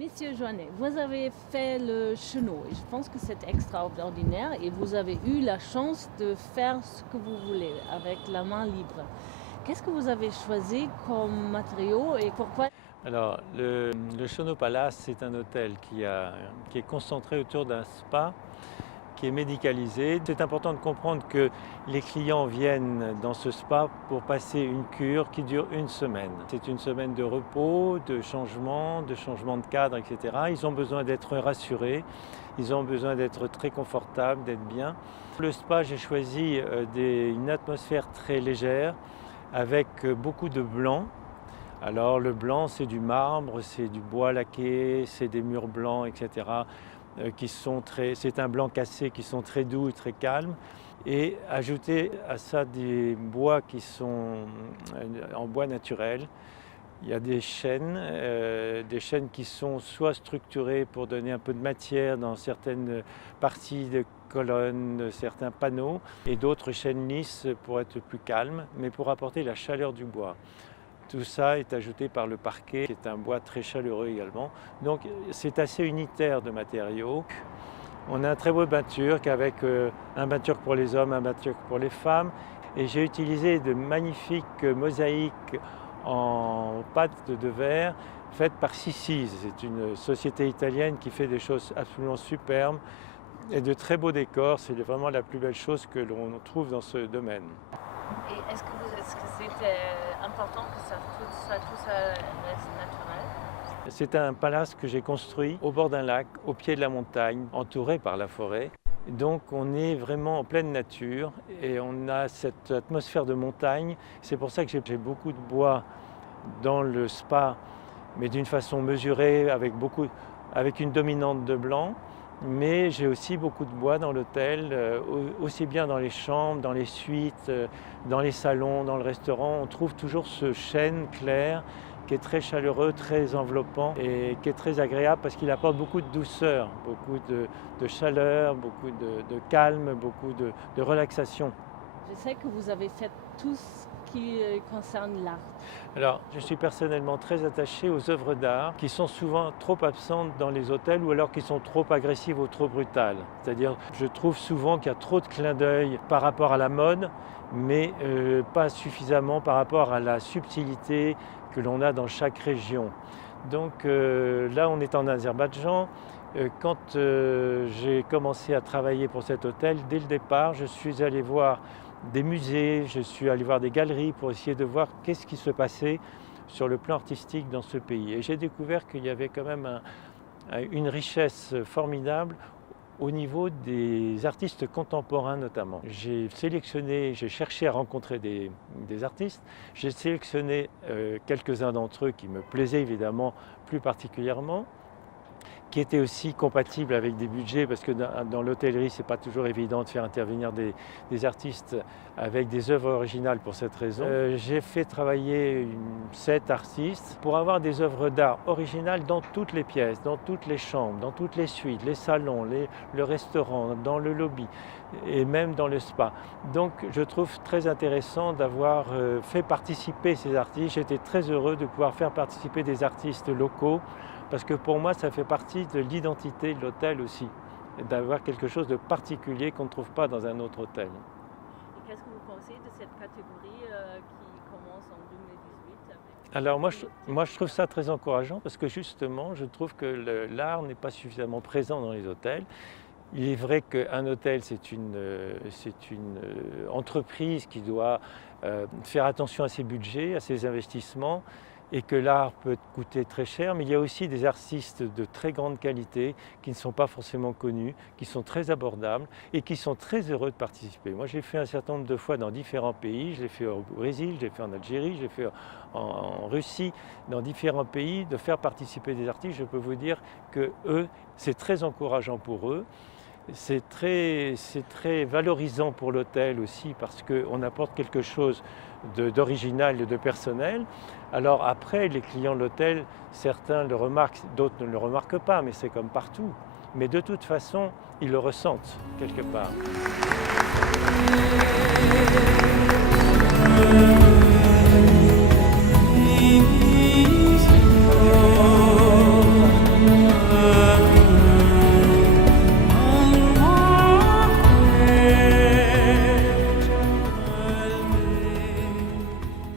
Monsieur Joannet, vous avez fait le chenot et je pense que c'est extraordinaire et vous avez eu la chance de faire ce que vous voulez avec la main libre. Qu'est-ce que vous avez choisi comme matériaux et pourquoi? Alors, le Chenot Palace, c'est un hôtel qui est concentré autour d'un spa qui est médicalisé. C'est important de comprendre que les clients viennent dans ce spa pour passer une cure qui dure une semaine. C'est une semaine de repos, de changement de cadre, etc. Ils ont besoin d'être rassurés, ils ont besoin d'être très confortables, d'être bien. Le spa, j'ai choisi une atmosphère très légère avec beaucoup de blanc. Alors le blanc, c'est du marbre, c'est du bois laqué, c'est des murs blancs, etc. C'est un blanc cassé qui sont très doux et très calmes. Et ajouter à ça des bois qui sont en bois naturel. Il y a des chênes qui sont soit structurés pour donner un peu de matière dans certaines parties de colonnes, de certains panneaux, et d'autres chênes lisses pour être plus calmes, mais pour apporter la chaleur du bois. Tout ça est ajouté par le parquet, qui est un bois très chaleureux également. Donc c'est assez unitaire de matériaux. On a un très beau peinture avec un peinture pour les hommes, un peinture pour les femmes. Et j'ai utilisé de magnifiques mosaïques en pâte de verre faites par Sissi. C'est une société italienne qui fait des choses absolument superbes et de très beaux décors. C'est vraiment la plus belle chose que l'on trouve dans ce domaine. Et est-ce que c'était important que tout ça reste naturel? C'est un palace que j'ai construit au bord d'un lac, au pied de la montagne, entouré par la forêt. Donc on est vraiment en pleine nature et on a cette atmosphère de montagne. C'est pour ça que j'ai beaucoup de bois dans le spa, mais d'une façon mesurée, avec une dominante de blanc. Mais j'ai aussi beaucoup de bois dans l'hôtel, aussi bien dans les chambres, dans les suites, dans les salons, dans le restaurant. On trouve toujours ce chêne clair qui est très chaleureux, très enveloppant et qui est très agréable parce qu'il apporte beaucoup de douceur, beaucoup de chaleur, beaucoup de calme, beaucoup de relaxation. Je sais que vous avez fait tout ce qui concerne l'art. Alors, je suis personnellement très attaché aux œuvres d'art qui sont souvent trop absentes dans les hôtels ou alors qui sont trop agressives ou trop brutales. C'est-à-dire, je trouve souvent qu'il y a trop de clins d'œil par rapport à la mode, mais pas suffisamment par rapport à la subtilité que l'on a dans chaque région. Donc là, on est en Azerbaïdjan. Quand j'ai commencé à travailler pour cet hôtel, dès le départ, je suis allé voir des musées, je suis allé voir des galeries pour essayer de voir qu'est-ce qui se passait sur le plan artistique dans ce pays. Et j'ai découvert qu'il y avait quand même une richesse formidable au niveau des artistes contemporains notamment. J'ai cherché à rencontrer des artistes, j'ai sélectionné quelques-uns d'entre eux qui me plaisaient évidemment plus particulièrement, qui étaient aussi compatibles avec des budgets, parce que dans l'hôtellerie, ce n'est pas toujours évident de faire intervenir des artistes avec des œuvres originales pour cette raison. J'ai fait travailler 7 artistes pour avoir des œuvres d'art originales dans toutes les pièces, dans toutes les chambres, dans toutes les suites, les salons, le restaurant, dans le lobby et même dans le spa. Donc je trouve très intéressant d'avoir fait participer ces artistes. J'étais très heureux de pouvoir faire participer des artistes locaux, parce que pour moi, ça fait partie de l'identité de l'hôtel aussi, d'avoir quelque chose de particulier qu'on ne trouve pas dans un autre hôtel. Et qu'est-ce que vous pensez de cette catégorie qui commence en 2018 avec... Alors moi, je trouve ça très encourageant parce que justement, je trouve que l'art n'est pas suffisamment présent dans les hôtels. Il est vrai qu'un hôtel, c'est une entreprise qui doit faire attention à ses budgets, à ses investissements, et que l'art peut coûter très cher, mais il y a aussi des artistes de très grande qualité qui ne sont pas forcément connus, qui sont très abordables et qui sont très heureux de participer. Moi, j'ai fait un certain nombre de fois dans différents pays, je l'ai fait au Brésil, je l'ai fait en Algérie, je l'ai fait en Russie, dans différents pays, de faire participer des artistes. Je peux vous dire que eux, c'est très encourageant pour eux. C'est très valorisant pour l'hôtel aussi parce qu'on apporte quelque chose d'original et de personnel. Alors après, les clients de l'hôtel, certains le remarquent, d'autres ne le remarquent pas, mais c'est comme partout. Mais de toute façon, ils le ressentent quelque part.